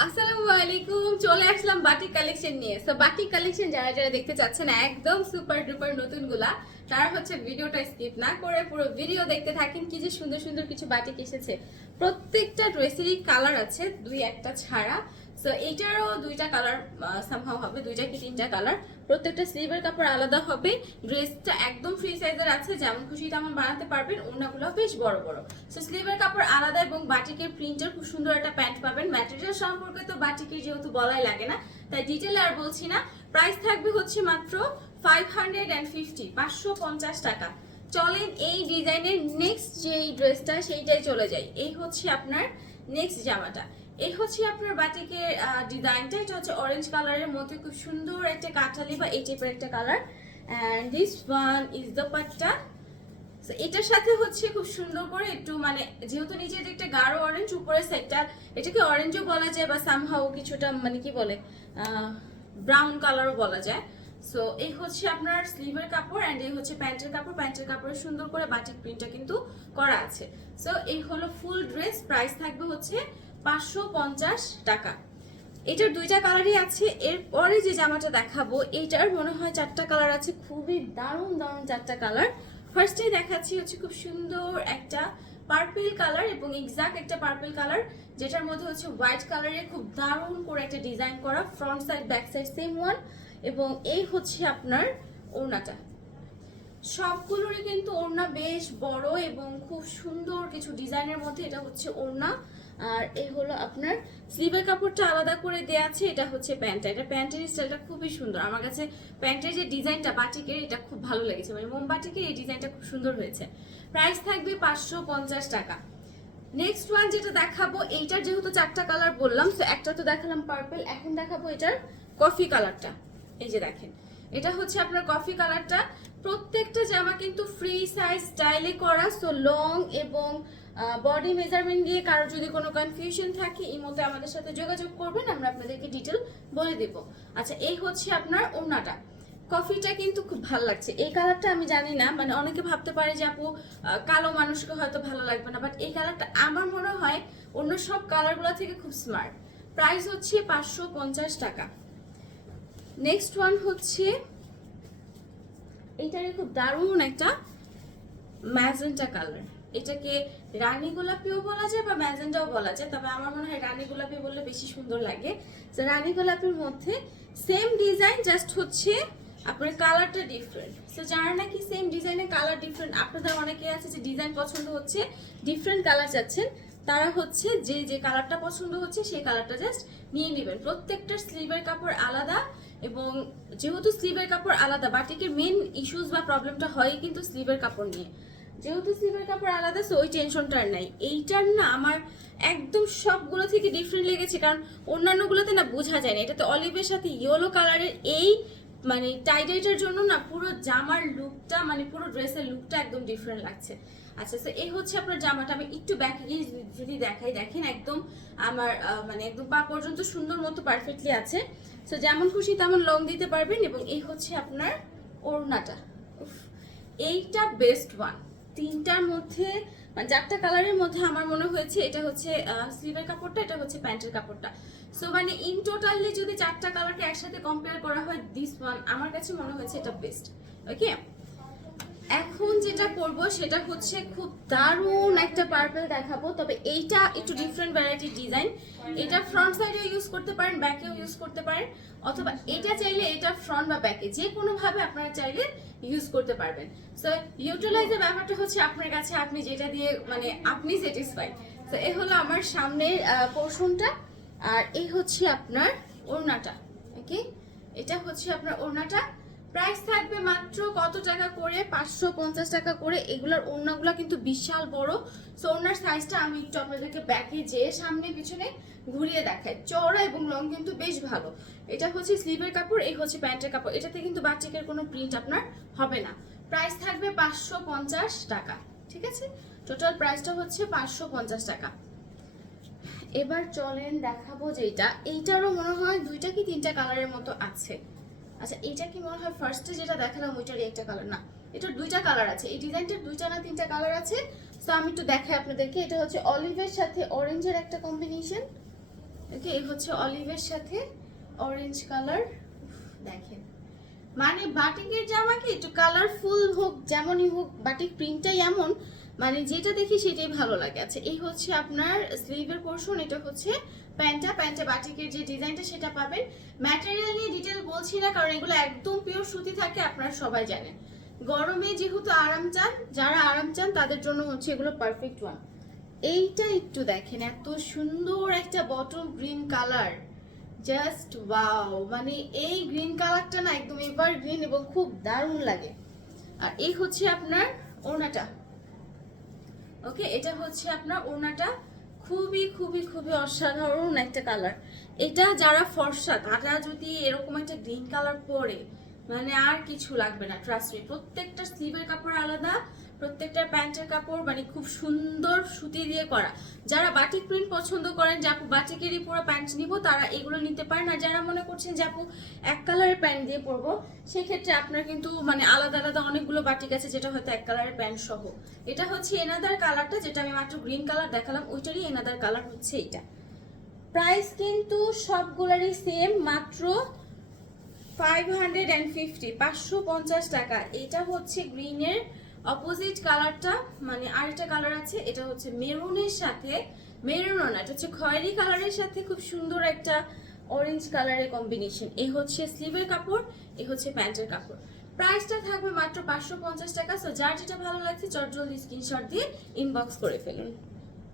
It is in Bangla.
আসসালামু আলাইকুম, চলে আসলাম বাটি কালেকশন নিয়ে। সো বাটি কালেকশন যারা যারা দেখতে চাচ্ছেন, একদম সুপার ডুপার নতুনগুলা, তারা হচ্ছে ভিডিওটা স্কিপ না করে পুরো ভিডিও দেখতে থাকেন, কি যে সুন্দর সুন্দর কিছু বাটিক এসেছে। প্রত্যেকটা ড্রেসেরই কালার আছে, দুই একটা ছাড়া। সো এইটারও দুইটা কালার সামহাও হবে, দুইটা কি তিনটা কালার প্রত্যেকটা স্লিভের কাপড় আলাদা হবে। ড্রেসটা একদম ফ্রি সাইজের আছে, যেমন খুশি তেমন বানাতে পারবেন ওনাগুলো বেশ বড় বড়। সো স্লিভের কাপড় আলাদা এবং বাটিকের প্রিন্টের খুব সুন্দর একটা প্যান্ট পাবেন। ম্যাটেরিয়াল সম্পর্কে তো বাটিকের যেহেতু বলাই লাগে না, তাই ডিটেল আর বলছি না। প্রাইস থাকবে হচ্ছে মাত্র ফাইভ হান্ড্রেড অ্যান্ড ফিফটি পাঁচশো পঞ্চাশ টাকা। চলেন এই ডিজাইনের নেক্সট যে ড্রেসটা সেইটাই চলে যাই। এই হচ্ছে আপনার নেক্সট জামাটা। এই হচ্ছে আপনার বাটিকের ডিজাইনটা। এটা হচ্ছে অরেঞ্জ কালারের মধ্যে খুব সুন্দর একটা কাঠালি বা এই টাইপের একটা colour and this one is the পাটটা So, এটার সাথে হচ্ছে খুব সুন্দর করে একটু মানে যেহেতু নিচে এটা একটা গাঢ় অরেঞ্জ উপরের সাইডটা এটাকে অরেঞ্জও বলা যায় বা সামহাও কিছুটা মানে কি বলে ব্রাউন কালারও বলা যায়। সো এই হচ্ছে আপনার স্লিভের কাপড় অ্যান্ড এই হচ্ছে প্যান্টের কাপড়। প্যান্টের কাপড়ে সুন্দর করে বাটিক প্রিন্টটা কিন্তু করা আছে। সো এই হলো ফুল ড্রেস প্রাইস থাকবে হচ্ছে পাঁচশো পঞ্চাশ টাকা। এটার দুইটা কালারই আছে, এরপরে যে জামাটা দেখাবো এইটার মনে হয় চারটা কালার আছে, খুবই দারুণ দারুণ চারটা কালার। ফার্স্টে দেখাচ্ছি হচ্ছে খুব সুন্দর একটা পার্পল কালার এবং এক্সাক্ট একটা পার্পল কালার যেটার মধ্যে হচ্ছে হোয়াইট কালারের খুব দারুণ করে একটা ডিজাইন করা front side back side same one এবং এই হচ্ছে আপনার ওড়নাটা। সবগুলোরই কিন্তু ওড়না বেশ বড় এবং খুব সুন্দর কিছু ডিজাইনের মধ্যে এটা হচ্ছে ওড়না। আর এই হলো আপনার স্লিভের কাপড়টা আলাদা করে দেওয়া আছে, এটা হচ্ছে প্যান্টটা। এটা প্যান্টের স্টাইলটা খুবই সুন্দর। আমার কাছে প্যান্টের যে ডিজাইনটা, বাটিকের, এটা খুব ভালো লেগেছে। মানে মোমবাটিকের এই ডিজাইনটা খুব সুন্দর হয়েছে। প্রাইস থাকবে পাঁচশো পঞ্চাশ টাকা। নেক্সট ওয়ান যেটা দেখাবো, এইটার যেহেতু চারটা কালার বললাম তো একটা তো দেখালাম পার্পল এখন দেখাবো এটার কফি কালারটা এই যে দেখেন, এটা হচ্ছে আপনার কফি কালারটা প্রত্যেকটা জামা কিন্তু ফ্রি সাইজ স্টাইলে করা সো লং এবং বডি মেজারমেন্ট দিয়ে কারও যদি কোনো কনফিউশন থাকে মধ্যে আমাদের সাথে যোগাযোগ করবেন, আমরা আপনাদেরকে ডিটেল বলে দেব। আচ্ছা এই হচ্ছে আপনার ওড়নাটা। কফিটা কিন্তু খুব ভালো লাগছে। এই কালারটা আমি জানি না মানে অনেকে ভাবতে পারে যে আপু কালো মানুষকে হয়তো ভালো লাগবে না বাট এই কালারটা আমার মনে হয় অন্য সব কালারগুলো থেকে খুব স্মার্ট প্রাইস হচ্ছে পাঁচশো পঞ্চাশ টাকা। নেক্সট ওয়ান হচ্ছে এইটার খুব দারুণ একটা ম্যাজেন্টা কালার এটাকে রানী গোলাপিও বলা যায় বা ম্যাজেন্টাও বলা যায়, তবে আমার মনে হয় রানী গোলাপি বললে বেশি সুন্দর লাগে। তো রানী গোলাপির মধ্যে সেম ডিজাইন জাস্ট হচ্ছে আপনার কালারটা ডিফারেন্ট তো যারা নাকি সেম ডিজাইনের কালার ডিফারেন্ট আপনাদের অনেকে আছে যে ডিজাইন পছন্দ হচ্ছে ডিফারেন্ট কালার চাচ্ছেন, তারা হচ্ছে যে যে কালারটা পছন্দ হচ্ছে সেই কালারটা জাস্ট নিয়ে নেবেন। প্রত্যেকটা স্লিভের কাপড় আলাদা এবং যেহেতু স্লিভের কাপড় আলাদা, বাটিকের মেন ইস্যুস বা প্রবলেমটা হয় কিন্তু স্লিভের কাপড় নিয়ে। যেহেতু স্লিভের কাপড় আলাদা সো ওই টেনশনটা আর নাই। এইটার না আমার একদম সবগুলো থেকে ডিফারেন্ট লেগেছে, কারণ অন্যান্যগুলোতে না বোঝা যায় না। এটাতে অলিভের সাথে ইয়েলো কালারের এই মানে টাইডাইটার জন্য না পুরো জামার লুকটা মানে পুরো ড্রেসের লুকটা একদম ডিফারেন্ট লাগছে। আচ্ছা তো এই হচ্ছে আপনার জামাটা। আমি একটু ব্যাকে গিয়ে যদি দেখাই, দেখেন একদম আমার মানে একদম পা পর্যন্ত সুন্দর মতো পারফেক্টলি আছে। সো যেমন খুশি তেমন লং দিতে পারবেন এবং এই হচ্ছে আপনার ওড়নাটা। এইটা বেস্ট ওয়ান তিনটার মধ্যে মানে চারটা কালারের মধ্যে আমার মনে হয়েছে এটা হচ্ছে স্লিভের কাপড়টা, এটা হচ্ছে প্যান্টের কাপড়টা। সো মানে ইন টোটালি যদি চারটা কালারকে একসাথে কম্পেয়ার করা হয় দিস ওয়ান আমার কাছে মনে হয়েছে এটা বেস্ট ওকে এখন যেটা করব সেটা হচ্ছে খুব দারুণ একটা পার্পল দেখাবো, তবে এইটা একটু ডিফারেন্ট ভ্যারাইটির ডিজাইন এটা ফ্রন্ট সাইডেও ইউজ করতে পারেন ব্যাকেও ইউজ করতে পারেন, অথবা এটা চাইলে এটা ফ্রন্ট বা ব্যাকে যে কোনোভাবে আপনারা চাইলে ইউজ করতে পারবেন। সো ইউটিলাইজের ব্যাপারটা হচ্ছে আপনার কাছে আপনি যেটা দিয়ে মানে আপনি স্যাটিসফাই তো এ হলো আমার সামনের পোর্শনটা আর এই হচ্ছে আপনার ওড়নাটা ওকে এটা হচ্ছে আপনার ওড়নাটা। প্রাইস থাকবে মাত্র কত টাকা করে? পাঁচশো পঞ্চাশ টাকা করে। এগুলোর ওড়নাগুলো কিন্তু বিশাল বড়। সো ওড়নার সাইজটা আমি একটু আপনাদেরকে ব্যাকে যেয়ে সামনে পিছনে ঘুরিয়ে দেখাই। চওড়া এবং লং কিন্তু বেশ ভালো। এটা হচ্ছে স্লিভের কাপড়, এই হচ্ছে প্যান্টের কাপড়। এটাতে কিন্তু বাচ্চাকের কোনো প্রিন্ট আপনার হবে না। প্রাইস থাকবে পাঁচশো পঞ্চাশ টাকা। ঠিক আছে? টোটাল প্রাইসটা হচ্ছে পাঁচশো পঞ্চাশ টাকা। এবার চলেন দেখাবো যেটা এইটারও মনে হয় দুইটা কি তিনটা কালারের মতো আছে। আচ্ছা এইটা কি মনে হয় ফার্স্টে যেটা দেখালাম ওইটারই একটা কালার না এটার দুইটা কালার আছে। এই ডিজাইনটার দুইটা না তিনটা কালার আছে। তো আমি একটু দেখাই আপনাদেরকে। এটা হচ্ছে অলিভের সাথে অরেঞ্জের একটা কম্বিনেশন ওকে এই হচ্ছে অলিভের সাথে অরেঞ্জ কালার দেখেন। মানে বাটিকের জামা কি একটু কালারফুল হোক, যেমনই হোক বাটিক প্রিন্টটাই এমন। মানে যেটা দেখি সেটাই ভালো লাগে। আচ্ছা এই হচ্ছে আপনার স্লিভের পোর্শন এটা হচ্ছে প্যান্টটা প্যান্টে বাটিকের যে ডিজাইনটা সেটা পাবেন। ম্যাটেরিয়াল নিয়ে ডিটেল বলছি না, কারণ এগুলো একদম পিওর সুতি থাকে, আপনারা সবাই জানেন। গরমে যেহেতু আরাম চান, যারা আরাম চান, তাদের জন্য হচ্ছে এগুলো পারফেক্ট ওয়ান এইটা একটু দেখেন, এত সুন্দর একটা bottle green colour just wow মানে এই গ্রিন কালারটা না একদম এভার গ্রিন এবং খুব দারুণ লাগে। আর এই হচ্ছে আপনার ওড়নাটা। ওকে এটা হচ্ছে আপনার ওড়নাটা। খুবই খুবই খুবই অসাধারণ একটা কালার এটা যারা ফর্সা, তারা যদি এরকম একটা গ্রিন কালার পরে মানে আর কিছু লাগবে না ট্রাস্ট প্রত্যেকটা স্লিভের কাপড় আলাদা প্রত্যেকটা প্যান্টের কাপড় মানে খুব সুন্দর সুতি দিয়ে করা। যারা বাটিক প্রিন্ট পছন্দ করেন, যে আপু বাটিকেরই পুরো প্যান্ট নিব, তারা এগুলো নিতে পারেন। আর যারা মনে করছেন যে আপু এক কালারের প্যান্ট দিয়ে পরবো, সেক্ষেত্রে আপনার কিন্তু মানে আলাদা আলাদা অনেকগুলো বাটিক আছে, যেটা হয়তো এক কালারের প্যান্ট সহ। এটা হচ্ছে এনাদার কালারটা, যেটা আমি মাত্র গ্রিন কালার দেখালাম, ওইটারই এনাদার কালার হচ্ছে এটা প্রাইস কিন্তু সবগুলারই সেম, মাত্র ফাইভ হান্ড্রেড অ্যান্ড ফিফটি পাঁচশো পঞ্চাশ টাকা। এটা হচ্ছে গ্রিনের অপোজিট কালারটা মানে আরেকটা কালার আছে, এটা হচ্ছে মেরুনের সাথে মেরুনও না, এটা হচ্ছে খয়েরি কালারের সাথে খুব সুন্দর একটা অরেঞ্জ কালারের কম্বিনেশন এই হচ্ছে স্লিভের কাপড়, এ হচ্ছে প্যান্টের কাপড়। প্রাইসটা থাকবে মাত্র পাঁচশো পঞ্চাশ টাকা সো যার যেটা ভালো লাগছে চট জলদি স্ক্রিনশট দিয়ে ইনবক্স করে ফেলুন।